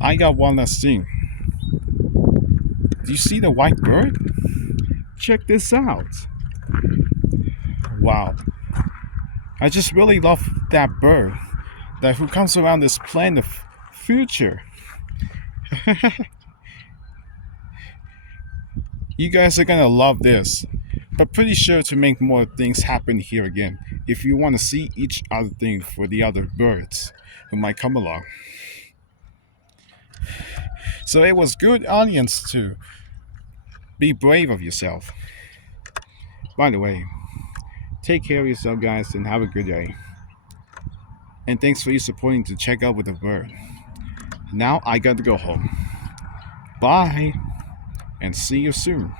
I got one last thing. Do you see the white bird? Check this out. Wow. I just really love that bird. That who comes around this planet of future. You guys are gonna love this. But pretty sure to make more things happen here again if you want to see each other thing for the other birds who might come along. So it was good audience to be brave of yourself. By the way, take care of yourself guys and have a good day. And thanks for you supporting to check out with the bird. Now I got to go home. Bye and see you soon.